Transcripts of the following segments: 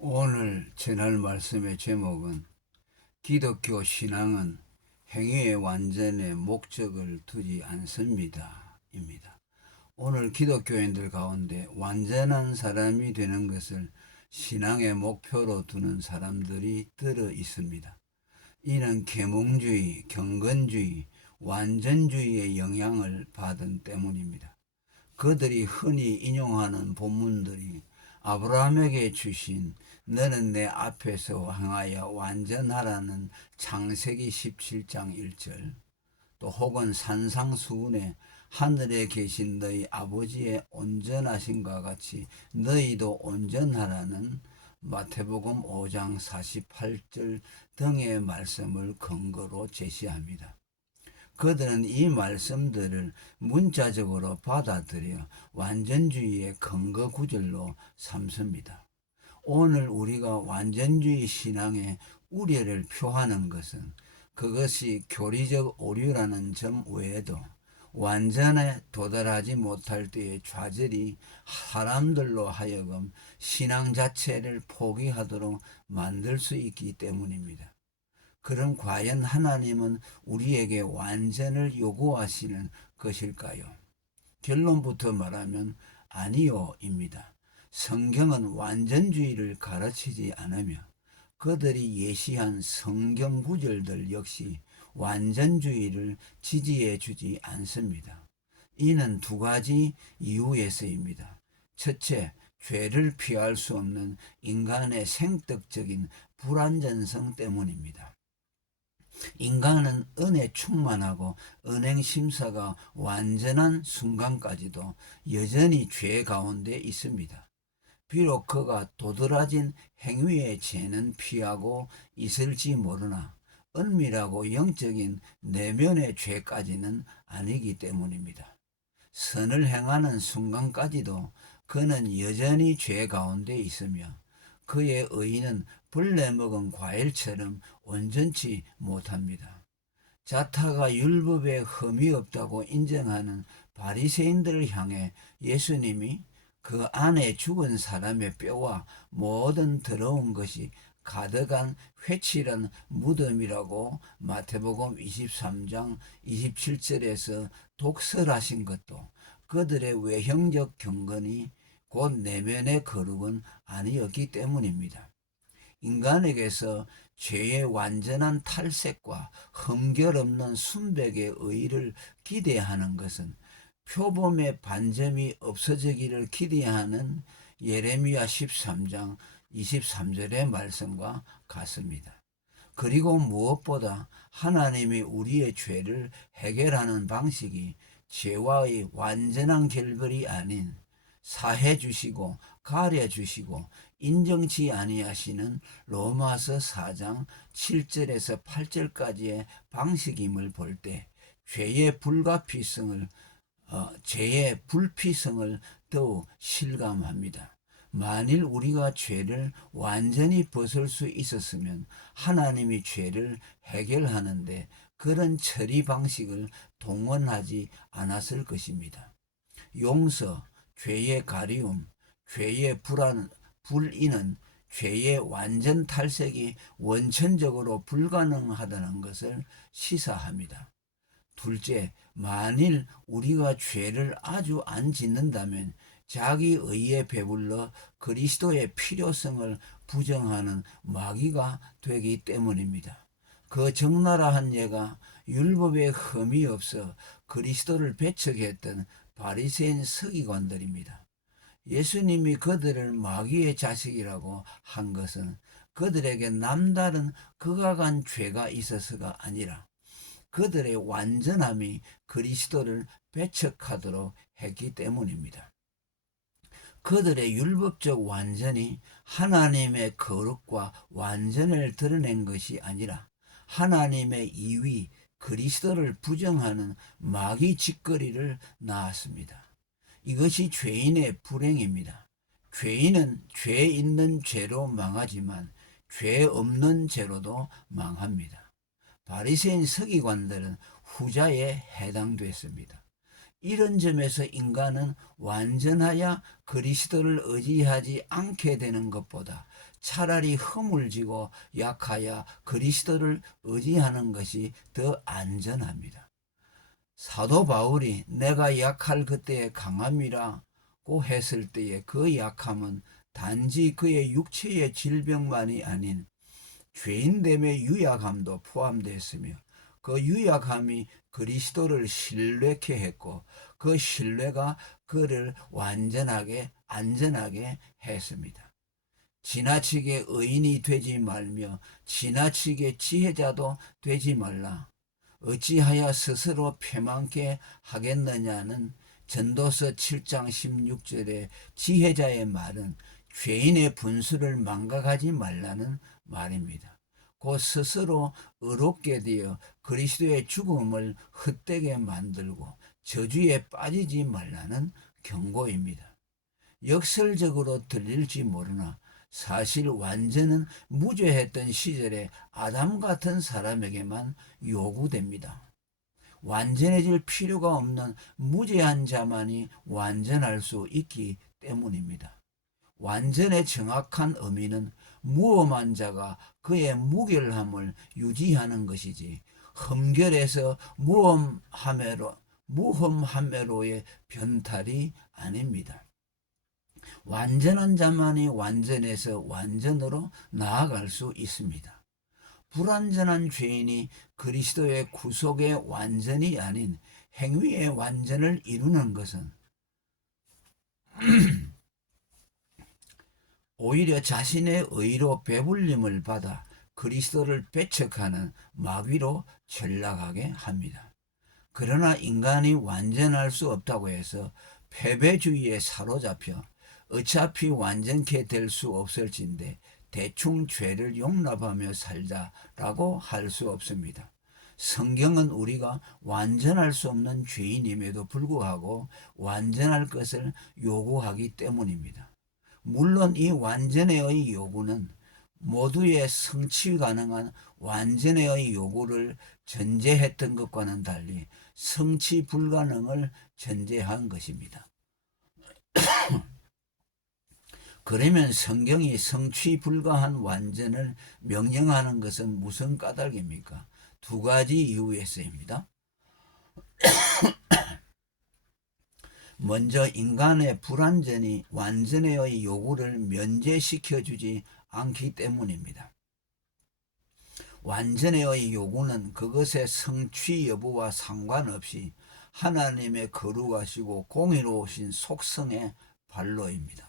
오늘 전할 말씀의 제목은 기독교 신앙은 행위의 완전에 목적을 두지 않습니다. 입니다. 오늘 기독교인들 가운데 완전한 사람이 되는 것을 신앙의 목표로 두는 사람들이 들어 있습니다. 이는 계몽주의, 경건주의, 완전주의의 영향을 받은 때문입니다. 그들이 흔히 인용하는 본문들이 아브라함에게 주신 너는 내 앞에서 행하여 완전하라는 창세기 17장 1절, 또 혹은 산상수훈에 하늘에 계신 너희 아버지의 온전하심과 같이 너희도 온전하라는 마태복음 5장 48절 등의 말씀을 근거로 제시합니다. 그들은 이 말씀들을 문자적으로 받아들여 완전주의의 근거 구절로 삼습니다. 오늘 우리가 완전주의 신앙의 우려를 표하는 것은 그것이 교리적 오류라는 점 외에도 완전에 도달하지 못할 때의 좌절이 사람들로 하여금 신앙 자체를 포기하도록 만들 수 있기 때문입니다. 그럼 과연 하나님은 우리에게 완전을 요구하시는 것일까요? 결론부터 말하면 아니요입니다. 성경은 완전주의를 가르치지 않으며 그들이 예시한 성경 구절들 역시 완전주의를 지지해 주지 않습니다. 이는 두 가지 이유에서입니다. 첫째, 죄를 피할 수 없는 인간의 생떡적인 불완전성 때문입니다. 인간은 은혜 충만하고 은행 심사가 완전한 순간까지도 여전히 죄 가운데 있습니다. 비록 그가 도드라진 행위의 죄는 피하고 있을지 모르나 은밀하고 영적인 내면의 죄까지는 아니기 때문입니다. 선을 행하는 순간까지도 그는 여전히 죄 가운데 있으며 그의 의는 벌레 먹은 과일처럼 온전치 못합니다. 자타가 율법에 흠이 없다고 인정하는 바리새인들을 향해 예수님이 그 안에 죽은 사람의 뼈와 모든 더러운 것이 가득한 회칠한 무덤이라고 마태복음 23장 27절에서 독설하신 것도 그들의 외형적 경건이 곧 내면의 거룩은 아니었기 때문입니다. 인간에게서 죄의 완전한 탈색과 흠결 없는 순백의 의를 기대하는 것은 표범의 반점이 없어지기를 기대하는 예레미야 13장 23절의 말씀과 같습니다. 그리고 무엇보다 하나님이 우리의 죄를 해결하는 방식이 죄와의 완전한 결별이 아닌 사해 주시고 가려 주시고 인정치 아니하시는 로마서 4장 7절에서 8절까지의 방식임을 볼 때 죄의 불피성을 더욱 실감합니다. 만일 우리가 죄를 완전히 벗을 수 있었으면 하나님이 죄를 해결하는데 그런 처리 방식을 동원하지 않았을 것입니다. 용서, 죄의 가리움, 죄의 불의는 죄의 완전 탈색이 원천적으로 불가능하다는 것을 시사합니다. 둘째, 만일 우리가 죄를 아주 안 짓는다면 자기 의에 배불러 그리스도의 필요성을 부정하는 마귀가 되기 때문입니다. 그 적나라한 예가 율법에 흠이 없어 그리스도를 배척했던 바리새인 서기관들입니다. 예수님이 그들을 마귀의 자식이라고 한 것은 그들에게 남다른 극악한 죄가 있어서가 아니라 그들의 완전함이 그리스도를 배척하도록 했기 때문입니다. 그들의 율법적 완전이 하나님의 거룩과 완전을 드러낸 것이 아니라 하나님의 이위 그리스도를 부정하는 마귀 짓거리를 낳았습니다. 이것이 죄인의 불행입니다. 죄인은 죄 있는 죄로 망하지만 죄 없는 죄로도 망합니다. 바리새인 서기관들은 후자에 해당됐습니다. 이런 점에서 인간은 완전하여 그리스도를 의지하지 않게 되는 것보다 차라리 허물지고 약하여 그리스도를 의지하는 것이 더 안전합니다. 사도 바울이 내가 약할 그때의 강함이라고 했을 때의 그 약함은 단지 그의 육체의 질병만이 아닌 죄인됨의 유약함도 포함되었으며 그 유약함이 그리스도를 신뢰케 했고 그 신뢰가 그를 완전하게 안전하게 했습니다. 지나치게 의인이 되지 말며 지나치게 지혜자도 되지 말라. 어찌하여 스스로 패망케 하겠느냐는 전도서 7장 16절의 지혜자의 말은 죄인의 분수를 망각하지 말라는 말입니다. 곧 스스로 의롭게 되어 그리스도의 죽음을 헛되게 만들고 저주에 빠지지 말라는 경고입니다. 역설적으로 들릴지 모르나 사실 완전은 무죄했던 시절의 아담 같은 사람에게만 요구됩니다. 완전해질 필요가 없는 무죄한 자만이 완전할 수 있기 때문입니다. 완전의 정확한 의미는 무엄한 자가 그의 무결함을 유지하는 것이지 흠결에서 무험함으로의 변탈이 아닙니다. 완전한 자만이 완전해서 완전으로 나아갈 수 있습니다. 불완전한 죄인이 그리스도의 구속의 완전이 아닌 행위의 완전을 이루는 것은 오히려 자신의 의로 배불림을 받아 그리스도를 배척하는 마귀로 전락하게 합니다. 그러나 인간이 완전할 수 없다고 해서 패배주의에 사로잡혀 어차피 완전케 될 수 없을진데 대충 죄를 용납하며 살자라고 할 수 없습니다. 성경은 우리가 완전할 수 없는 죄인임에도 불구하고 완전할 것을 요구하기 때문입니다. 물론 이 완전의 요구는 모두의 성취 가능한 완전의 요구를 전제했던 것과는 달리 성취 불가능을 전제한 것입니다. 그러면 성경이 성취 불가한 완전을 명령하는 것은 무슨 까닭입니까? 두 가지 이유에서입니다. 먼저 인간의 불완전이 완전의 요구를 면제시켜주지 않기 때문입니다. 완전의 요구는 그것의 성취 여부와 상관없이 하나님의 거룩하시고 공의로우신 속성의 발로입니다.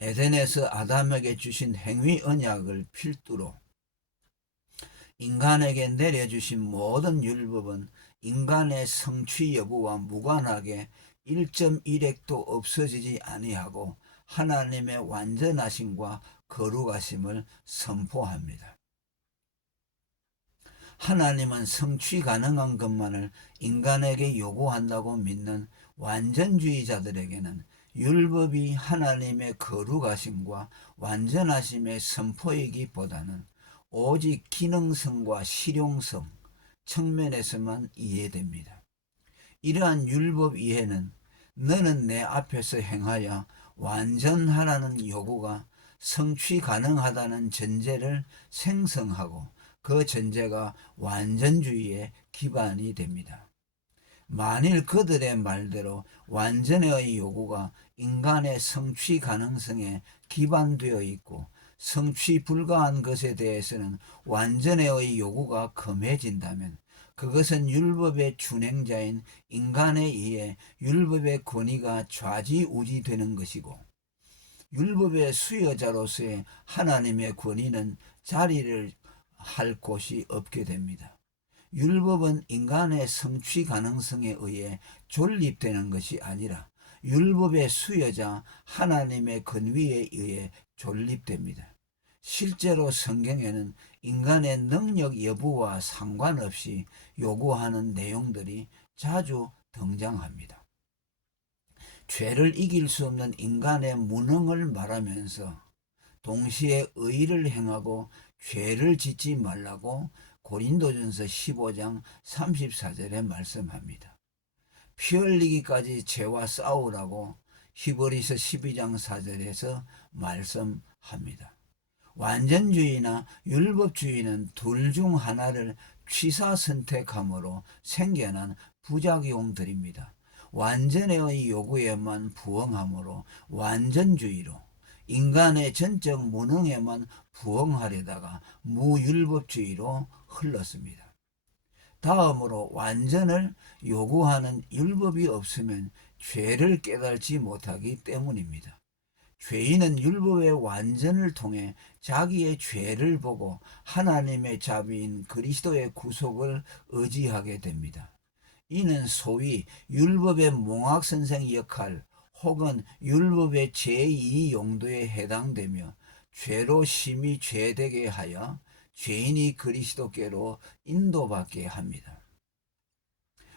에덴에서 아담에게 주신 행위 언약을 필두로 인간에게 내려주신 모든 율법은 인간의 성취 여부와 무관하게 1.1핵도 없어지지 아니하고 하나님의 완전하심과 거룩하심을 선포합니다. 하나님은 성취 가능한 것만을 인간에게 요구한다고 믿는 완전주의자들에게는 율법이 하나님의 거룩하심과 완전하심의 선포이기보다는 오직 기능성과 실용성 측면에서만 이해됩니다. 이러한 율법 이해는 너는 내 앞에서 행하여 완전하라는 요구가 성취 가능하다는 전제를 생성하고 그 전제가 완전주의의 기반이 됩니다. 만일 그들의 말대로 완전의 요구가 인간의 성취 가능성에 기반되어 있고 성취 불가한 것에 대해서는 완전의 요구가 금해진다면 그것은 율법의 준행자인 인간에 의해 율법의 권위가 좌지우지되는 것이고 율법의 수여자로서의 하나님의 권위는 자리를 할 곳이 없게 됩니다. 율법은 인간의 성취 가능성에 의해 존립되는 것이 아니라 율법의 수여자 하나님의 권위에 의해 존립됩니다. 실제로 성경에는 인간의 능력 여부와 상관없이 요구하는 내용들이 자주 등장합니다. 죄를 이길 수 없는 인간의 무능을 말하면서 동시에 의를 행하고 죄를 짓지 말라고 고린도전서 15장 34절에 말씀합니다. 피 흘리기까지 죄와 싸우라고 히브리서 12장 4절에서 말씀합니다. 완전주의나 율법주의는 둘 중 하나를 취사 선택함으로 생겨난 부작용들입니다. 완전의 요구에만 부응함으로 완전주의로, 인간의 전적 무능에만 부응하려다가 무율법주의로 흘렀습니다. 다음으로 완전을 요구하는 율법이 없으면 죄를 깨달지 못하기 때문입니다. 죄인은 율법의 완전을 통해 자기의 죄를 보고 하나님의 자비인 그리스도의 구속을 의지하게 됩니다. 이는 소위 율법의 몽학선생 역할 혹은 율법의 제2 용도에 해당되며 죄로 심히 죄되게 하여 죄인이 그리스도께로 인도받게 합니다.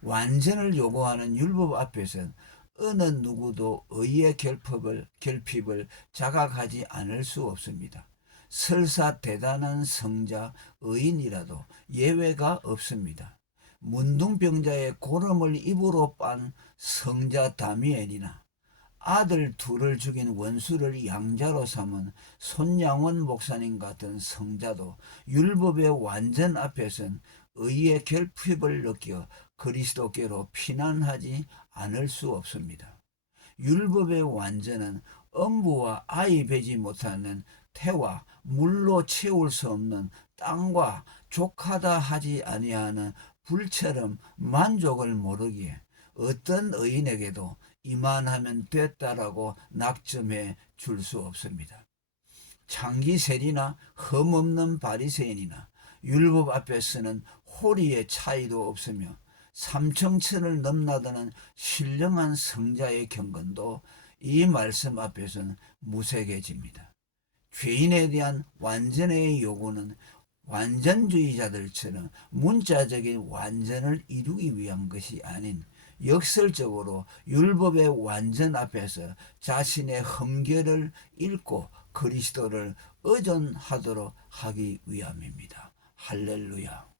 완전을 요구하는 율법 앞에서는 어느 누구도 의의 결핍을 자각하지 않을 수 없습니다. 설사 대단한 성자, 의인이라도 예외가 없습니다. 문둥병자의 고름을 입으로 빤 성자 다미엘이나 아들 둘을 죽인 원수를 양자로 삼은 손양원 목사님 같은 성자도 율법의 완전 앞에선 의의 결핍을 느껴 그리스도께로 피난하지 않을 수 없습니다. 율법의 완전은 엄부와 아이 베지 못하는 태와 물로 채울 수 없는 땅과 족하다 하지 아니하는 불처럼 만족을 모르기에 어떤 의인에게도 이만하면 됐다라고 낙점해 줄 수 없습니다. 창기세리나 흠없는 바리새인이나 율법 앞에서는 호리의 차이도 없으며 삼청천을 넘나드는 신령한 성자의 경건도 이 말씀 앞에서는 무색해집니다. 죄인에 대한 완전의 요구는 완전주의자들처럼 문자적인 완전을 이루기 위한 것이 아닌 역설적으로 율법의 완전 앞에서 자신의 흠결을 잃고 그리스도를 의존하도록 하기 위함입니다. 할렐루야.